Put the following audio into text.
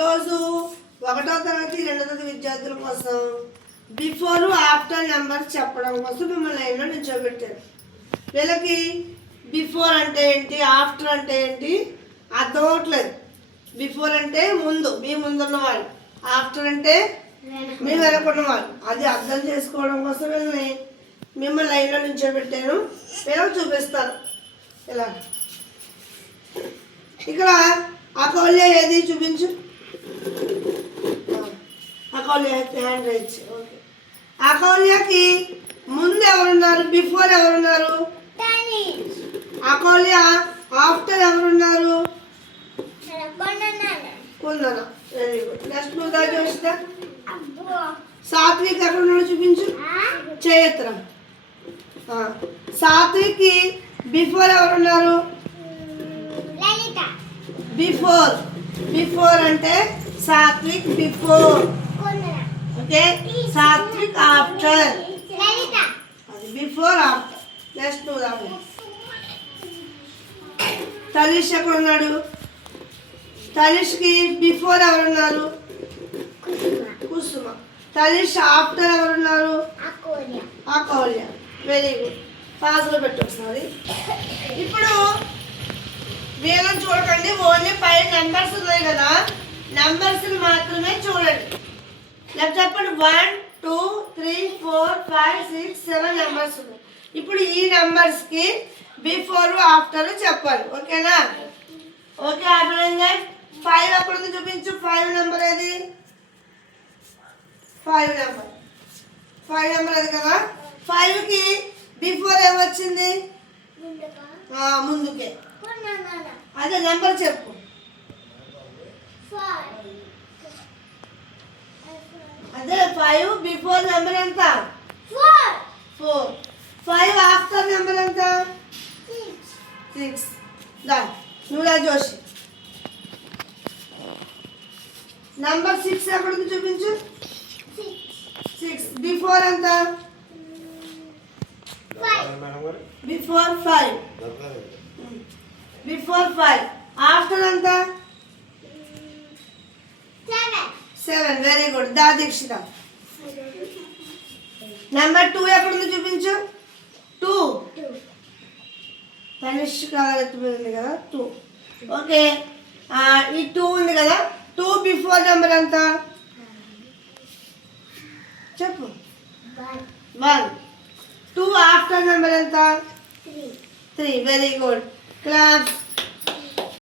ఈరోజు 1వ తరగతి 2వ తరగతి విద్యార్థుల కోసం బిఫోర్ ఆఫ్టర్ నెంబర్స్ చెప్పడం కోసం మిమ్మల్ని లైన్లో నిల్చోబెట్టారు. వీళ్ళకి బిఫోర్ అంటే ఏంటి, ఆఫ్టర్ అంటే ఏంటి అర్థం అవట్లేదు. బిఫోర్ అంటే ముందు, మీ ముందున్నవాళ్ళు. ఆఫ్టర్ అంటే మీ వెనకున్నవాళ్ళు. అది అర్థం చేసుకోవడం కోసం వీళ్ళని మిమ్మల్ని లైన్లో నిల్చోబెట్టాను. వీళ్ళకి చూపిస్తాను. ఇలా ఇక్కడ అకౌల్య ఏది చూపించు. అకౌల్య హ్యాండ్ రైజ్. ఓకే, అకౌల్యకి ముందు ఎవరున్నారు, బిఫోర్ ఎవరున్నారు? అకౌల్య ఆఫ్టర్ ఎవరున్నారు? కుందన. Very good. నెక్స్ట్ నువ్వు దాకా చూస్తా. సాత్విక్ ఎక్కడ ఉన్నాడు చూపించు. చైత్రం. సాత్విక్కి బిఫోర్ ఎవరున్నారు? బిఫోర్. బిఫోర్ అంటే Satvik before. Okay, Satvik after. అది బిఫోర్ ఆఫ్టర్. నెక్స్ట్ నువ్వు రావు. తనిష్ ఎక్కడ ఉన్నాడు? తనిష్కి బిఫోర్ ఎవరున్నారు? కుసుమ. తనిష్ ఆఫ్టర్ ఎవరున్నారు? అకౌల్య. Very good. పాస్లో పెట్టు ఒకసారి. ఇప్పుడు వీళ్ళని చూడకండి, ఓన్లీ 5 నెంబర్స్ ఉన్నాయి కదా, నెంబర్స్ని మాత్రమే చూడండి. లేకపోతే చెప్పండి. 1 2 3 4 5 6 7 నెంబర్స్ ఉన్నాయి. ఇప్పుడు ఈ నెంబర్స్కి బిఫోర్ ఆఫ్టర్ చెప్పాలి. ఓకేనా? ఓకే, అర్థమైందా? 5 అక్కడ ఉంది చూపించు. 5 నెంబర్ ఏది? 5 నెంబర్. 5 నెంబర్ అది కదా. 5కి బిఫోర్ ఏమొచ్చింది? ముందుకే. అదే నెంబర్ చెప్పు. అదే 5 బిఫోర్ నెంబర్ ఎంత? 4. 5 ఆఫ్టర్ నెంబర్ ఎంత? 6. దా నువ్వులా జోషి. నెంబర్ 6 ఎక్కడ ఉంది చూపించు. 6 బిఫోర్ ఎంత? బిఫోర్ 5. బిఫోర్ 5 ఆఫ్టర్ ఎంత? 7. Very good. దా దీక్షిత. నెంబర్ 2 ఎక్కడ ఉంది చూపించు. 2 తనిష్ ఉంది కదా. 2. ఓకే, ఈ 2 ఉంది కదా. 2 బిఫోర్ నెంబర్ ఎంత చెప్పు. 1. 2 ఆఫ్టర్ నెంబర్ ఎంత? 3. Very good. క్లాస్.